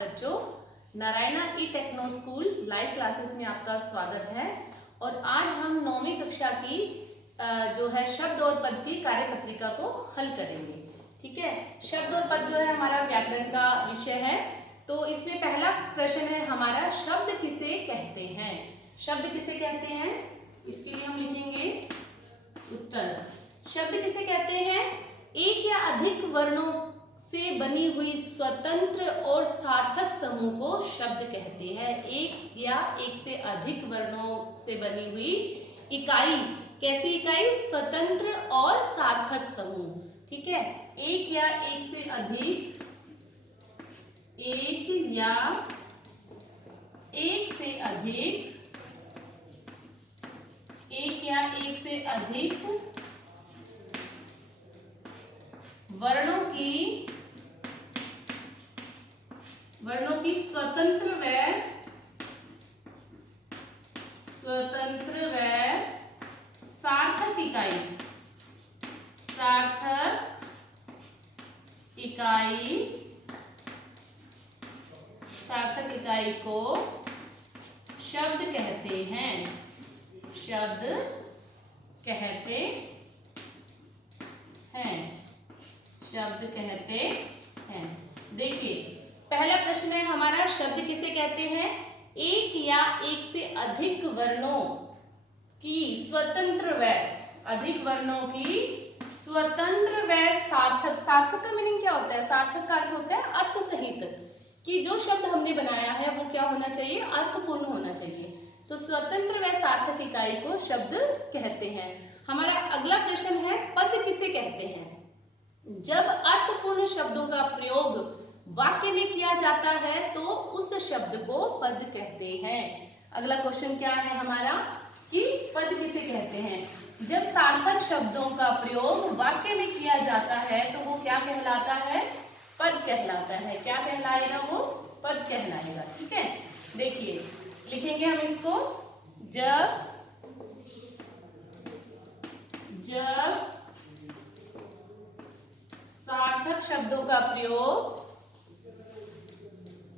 बच्चों, नारायणा ई techno school live classes में आपका स्वागत है। और आज हम 9वीं कक्षा की जो है शब्द और पद की कार्यपत्रिका को हल करेंगे। ठीक है, शब्द और पद जो है हमारा व्याकरण का विषय है। तो इसमें पहला प्रश्न है हमारा, शब्द किसे कहते हैं। शब्द किसे कहते हैं, इसके लिए हम लिखेंगे उत्तर। शब्द किसे कहते हैं, एक या अधिक वर्णों से बनी हुई स्वतंत्र और सार्थक समूह को शब्द कहते हैं। एक या एक से अधिक वर्णों से बनी हुई इकाई, कैसी इकाई, स्वतंत्र और सार्थक समूह। ठीक है, एक या एक से अधिक, एक या एक से अधिक, एक या एक से अधिक वर्णों की स्वतंत्र व सार्थक इकाई को शब्द कहते हैं। शब्द कहते हैं। देखिए, पहला प्रश्न है हमारा, शब्द किसे कहते हैं, एक या एक से अधिक वर्णों की स्वतंत्र व अधिक वर्णों की स्वतंत्र व सार्थक। सार्थक का मीनिंग क्या होता है, सार्थक का अर्थ होता है अर्थ सहित, कि जो शब्द हमने बनाया है वो क्या होना चाहिए, अर्थपूर्ण होना चाहिए। तो स्वतंत्र व सार्थक इकाई को शब्द कहते हैं। हमारा अगला प्रश्न है, पद किसे कहते हैं। जब अर्थपूर्ण शब्दों का प्रयोग वाक्य में किया जाता है तो उस शब्द को पद कहते हैं। अगला क्वेश्चन क्या है हमारा, कि पद किसे कहते हैं। जब सार्थक शब्दों का प्रयोग वाक्य में किया जाता है तो वो क्या कहलाता है, पद कहलाता है। क्या कहलाएगा, वो पद कहलाएगा। ठीक है, देखिए लिखेंगे हम इसको, जब सार्थक शब्दों का प्रयोग,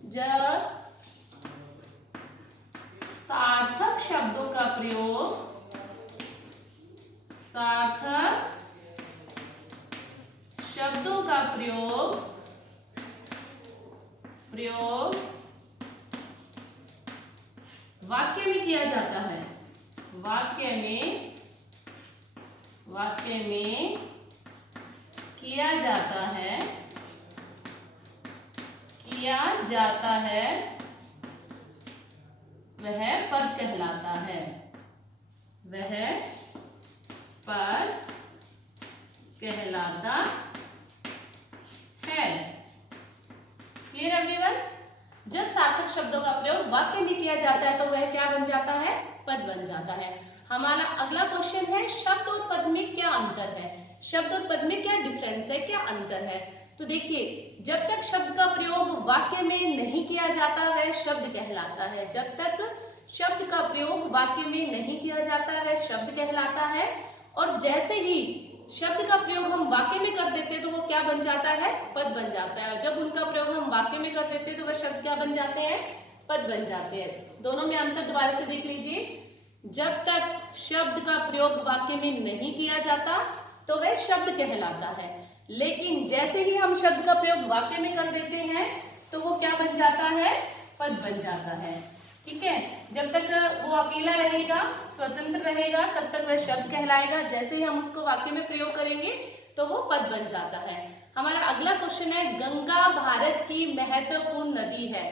जब सार्थक शब्दों का प्रयोग वाक्य में किया जाता है, वाक्य में किया जाता है, वह पद कहलाता है। वह पद कहलाता है। Clear everyone. जब सार्थक शब्दों का प्रयोग वाक्य में किया जाता है तो वह क्या बन जाता है, पद बन जाता है। हमारा अगला क्वेश्चन है, शब्द और पद में क्या अंतर है। शब्द और पद में क्या डिफरेंस है, क्या अंतर है। तो देखिए, जब तक शब्द का प्रयोग वाक्य में नहीं किया जाता वह शब्द कहलाता है। जब तक शब्द का प्रयोग वाक्य में नहीं किया जाता वह शब्द कहलाता है। और जैसे ही शब्द का प्रयोग हम वाक्य में कर देते हैं तो वो क्या बन जाता है, पद बन जाता है। जब उनका प्रयोग हम वाक्य में कर देते हैं तो वह शब्द क्या बन जाते हैं, पद बन जाते हैं। दोनों में अंतर दोबारा से देख लीजिए। जब तक शब्द का प्रयोग वाक्य में नहीं किया जाता तो वह शब्द कहलाता है, लेकिन जैसे ही हम शब्द का प्रयोग वाक्य में कर देते हैं तो वो क्या बन जाता है, पद बन जाता है। ठीक है, जब तक वो अकेला रहेगा, स्वतंत्र रहेगा, तब तक वह शब्द कहलाएगा। जैसे ही हम उसको वाक्य में प्रयोग करेंगे तो वो पद बन जाता है। हमारा अगला क्वेश्चन है, गंगा भारत की महत्वपूर्ण नदी है।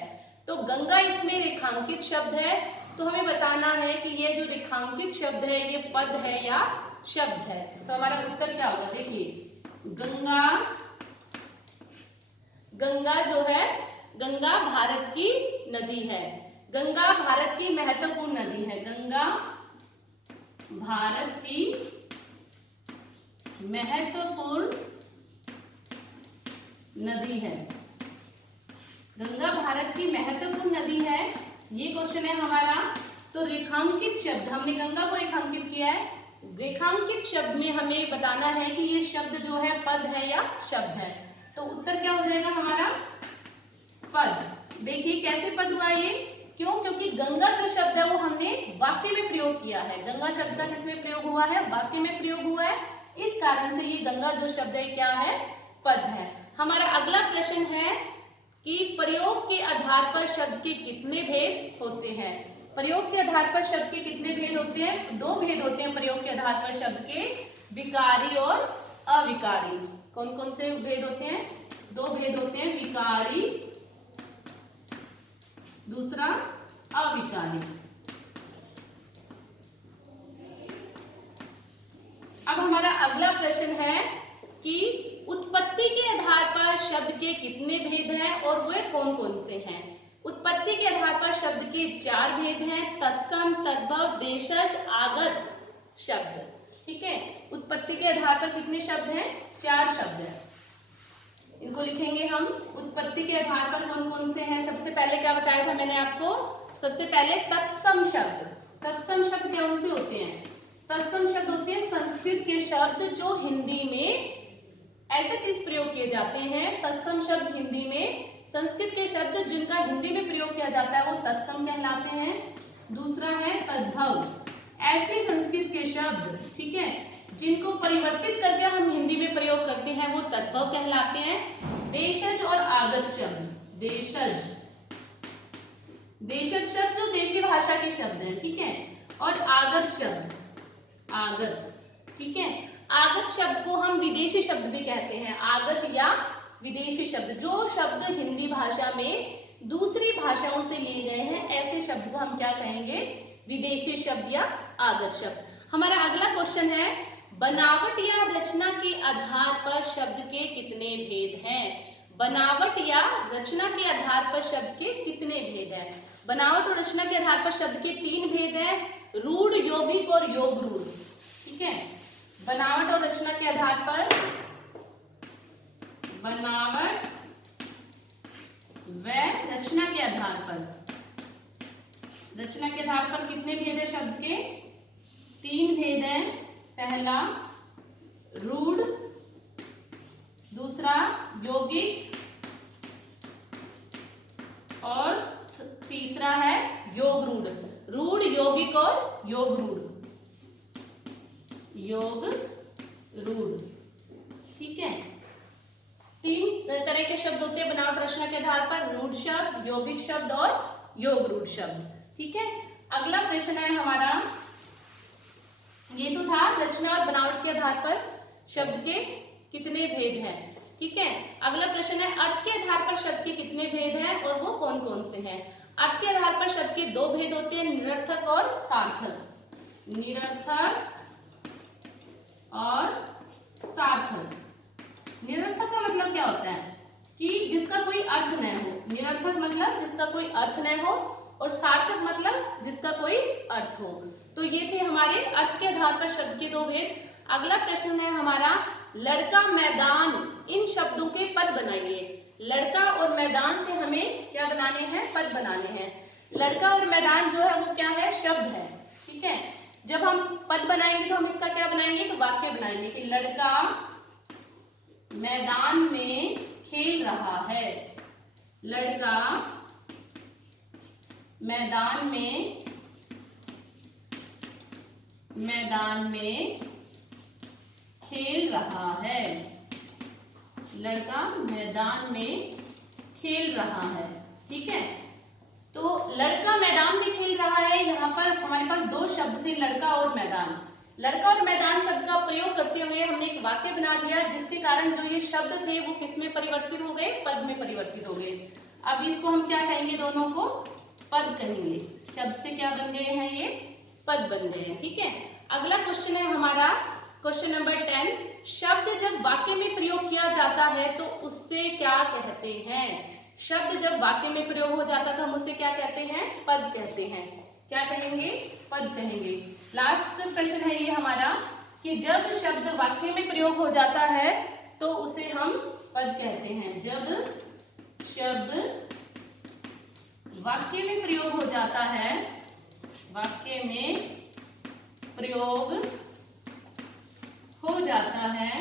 तो गंगा इसमें रेखांकित शब्द है, तो हमें बताना है कि ये जो रेखांकित शब्द है ये पद है या शब्द है। तो हमारा उत्तर क्या होगा, देखिए, गंगा जो है, गंगा भारत की नदी है। गंगा भारत की महत्वपूर्ण नदी है। गंगा भारत की महत्वपूर्ण नदी है। गंगा भारत की महत्वपूर्ण नदी है, ये क्वेश्चन है हमारा। तो रेखांकित शब्द, हमने गंगा को रेखांकित किया है, रेखांकित शब्द में हमें बताना है कि ये शब्द जो है पद है या शब्द है। तो उत्तर क्या हो जाएगा हमारा, पद। देखिए कैसे पद हुआ ये, क्यों? क्योंकि गंगा जो शब्द है वो हमने वाक्य में प्रयोग किया है। गंगा शब्द का किसमें प्रयोग हुआ है? वाक्य में प्रयोग हुआ है। इस कारण से ये गंगा जो शब्द है क्या है? पद है। हमारा अगला प्रश्न है कि प्रयोग के आधार पर शब्द के कितने भेद होते हैं? प्रयोग के आधार पर शब्द के कितने भेद होते हैं? दो भेद होते हैं प्रयोग के आधार पर शब्द के, विकारी और अविकारी। कौन कौन से भेद होते हैं? दो भेद होते हैं, विकारी, दूसरा अविकारी। अब हमारा अगला प्रश्न है कि उत्पत्ति के आधार पर शब्द के कितने भेद हैं और वे कौन कौन से हैं? उत्पत्ति के आधार पर शब्द के 4 भेद हैं, तत्सम, तद्भव, देशज, आगत शब्द। ठीक है, उत्पत्ति के आधार पर कितने शब्द हैं? 4 शब्द हैं। इनको लिखेंगे हम। उत्पत्ति के आधार पर कौन कौन से हैं? सबसे पहले क्या बताया था मैंने आपको? सबसे पहले तत्सम शब्द। तत्सम शब्द कौन से होते हैं? तत्सम शब्द होते हैं संस्कृत के शब्द जो हिंदी में ऐसे किस प्रयोग किए जाते हैं। तत्सम शब्द हिंदी में, संस्कृत के शब्द जिनका हिंदी में प्रयोग किया जाता है वो तत्सम कहलाते हैं। दूसरा है तद्भव, ऐसे संस्कृत के शब्द, ठीक है, जिनको परिवर्तित करके हम हिंदी में प्रयोग करते हैं वो तद्भव कहलाते हैं। देशज और आगत शब्द, देशज, देशज शब्द जो देशी भाषा के शब्द हैं, ठीक है, और आगत शब्द, आगत, ठीक है। आगत शब्द को हम विदेशी शब्द भी कहते हैं। आगत या विदेशी शब्द, जो शब्द हिंदी भाषा में दूसरी भाषाओं से लिए गए हैं, ऐसे शब्द को हम क्या कहेंगे? विदेशी शब्द या आगत शब्द। हमारा अगला क्वेश्चन है, बनावट या रचना के आधार पर शब्द के कितने भेद हैं? बनावट या रचना के आधार पर शब्द के कितने भेद हैं? बनावट और रचना के आधार पर शब्द के 3 भेद हैं, रूढ़, यौगिक और योग रूढ़। ठीक है, बनावट और रचना के आधार पर, बनावट व रचना के आधार पर, रचना के आधार पर कितने भेद है शब्द के? 3 भेद हैं। पहला रूढ़, दूसरा यौगिक और तीसरा है योग रूढ़। रूढ़, यौगिक और योग रूढ़, योग रूढ़। ठीक है, 3 तरह के शब्द होते हैं बनावट रचना के आधार पर, रूढ़ शब्द, यौगिक शब्द और योग रूढ़ शब्द। ठीक है, अगला प्रश्न है हमारा, ये तो था रचना और बनावट के आधार पर शब्द के कितने भेद हैं। ठीक है, अगला प्रश्न है, अर्थ के आधार पर शब्द के कितने भेद हैं और वो कौन कौन से हैं? अर्थ के आधार पर शब्द के 2 भेद होते हैं, निरर्थक और सार्थक। निरर्थक और सार्थक। निरर्थक का मतलब क्या होता है? कि जिसका कोई अर्थ न हो। निरर्थक मतलब जिसका कोई अर्थ न हो, और सार्थक मतलब जिसका कोई अर्थ हो। तो ये थे हमारे अर्थ के आधार पर शब्द के 2 भेद। अगला प्रश्न है हमारा, लड़का, मैदान, इन शब्दों के पद बनाइए। लड़का और मैदान से हमें क्या बनाने हैं? पद बनाने हैं। लड़का और मैदान जो है वो क्या है? शब्द है। ठीक है, जब हम पद बनाएंगे तो हम इसका क्या बनाएंगे? एक वाक्य बनाएंगे कि लड़का मैदान में खेल रहा है। लड़का मैदान में खेल रहा है। लड़का मैदान में खेल रहा है। ठीक है, तो लड़का मैदान में खेल रहा है, यहाँ पर हमारे पास 2 शब्द थे, लड़का और मैदान। लड़का और मैदान शब्द का प्रयोग करते हुए हमने एक वाक्य बना दिया, जिसके कारण जो ये शब्द थे वो किस में परिवर्तित हो गए? पद में परिवर्तित हो गए। अब इसको हम क्या कहेंगे? दोनों को पद कहेंगे। शब्द से क्या बन गए हैं? ये पद बन गए हैं। ठीक है, अगला क्वेश्चन है हमारा, क्वेश्चन नंबर 10, शब्द जब वाक्य में प्रयोग किया जाता है तो उससे क्या कहते हैं? शब्द जब वाक्य में प्रयोग हो जाता तो हम उसे क्या कहते हैं? पद कहते हैं। क्या कहेंगे? पद कहेंगे। लास्ट प्रश्न है ये हमारा कि जब शब्द वाक्य में प्रयोग हो जाता है तो उसे हम पद कहते हैं। जब शब्द वाक्य में प्रयोग हो जाता है, वाक्य में प्रयोग हो जाता है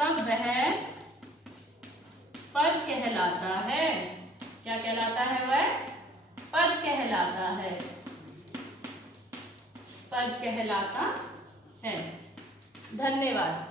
तब वह पद कहलाता है। क्या कहलाता है? वह पद कहलाता है। पद कहलाता है। धन्यवाद।